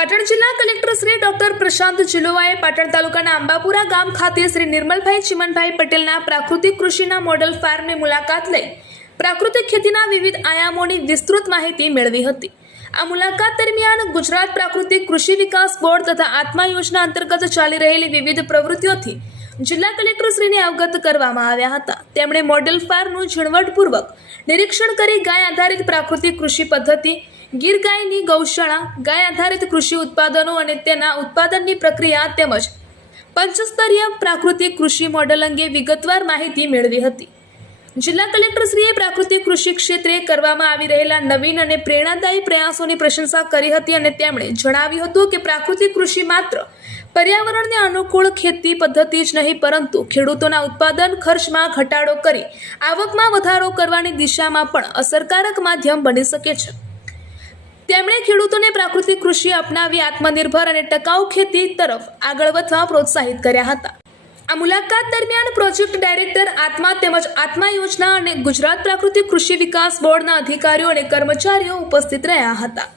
પાટણ જિલ્લા collector Shri doctor પ્રશાંત ચિલોવાએ પાટણ તાલુકાના આંબાપુરા ગામ ખાતે શ્રી નિર્મલભાઈ ચિમનભાઈ પટેલના પ્રાકૃતિક કૃષિના મોડલ ફાર્મની મુલાકાત લઈ પ્રાકૃતિક ખેતીના વિવિધ આયામોની વિસ્તૃત માહિતી મેળવી હતી। આ મુલાકાત દરમિયાન ગુજરાત પ્રાકૃતિક કૃષિ વિકાસ બોર્ડ તથા આત્મા યોજના અંતર્ગત ચાલી રહેલી વિવિધ પ્રવૃત્તિઓથી જિલ્લા કલેક્ટરશ્રીને અવગત કરવામાં આવ્યા હતા। તેમણે મોડેલ ફાર્મનું ઝીણવટપૂર્વક નિરીક્ષણ કરી ગાય આધારિત પ્રાકૃતિક કૃષિ પદ્ધતિ, ગીર ગાયની ગૌશાળા, ગાય આધારિત કૃષિ ઉત્પાદનો અને તેના ઉત્પાદનની પ્રક્રિયા તેમજ પંચસ્તરીય પ્રાકૃતિક કૃષિ મોડેલ અંગે વિગતવાર માહિતી મેળવી હતી। જિલ્લા કલેક્ટરશ્રીએ પ્રાકૃતિક કૃષિ ક્ષેત્રે કરવામાં આવી રહેલા નવીન અને પ્રેરણાદાયી પ્રયાસોની પ્રશંસા કરી હતી અને તેમણે જણાવ્યું હતું કે પ્રાકૃતિક કૃષિ માત્ર પર્યાવરણને અનુકૂળ ખેતી પદ્ધતિ જ નહીં પરંતુ ખેડૂતોના ઉત્પાદન ખર્ચમાં ઘટાડો કરી આવકમાં વધારો કરવાની દિશામાં પણ અસરકારક માધ્યમ બની શકે છે। તેમણે ખેડૂતોને પ્રાકૃતિક કૃષિ અપનાવી આત્મનિર્ભર અને ટકાઉ ખેતી તરફ આગળ વધવા પ્રોત્સાહિત કર્યા હતા। આ મુલાકાત દરમિયાન પ્રોજેક્ટ ડાયરેક્ટર આત્મા તેમજ આત્મા યોજના અને ગુજરાત પ્રાકૃતિક કૃષિ વિકાસ બોર્ડના અધિકારીઓ અને કર્મચારીઓ ઉપસ્થિત રહ્યા હતા।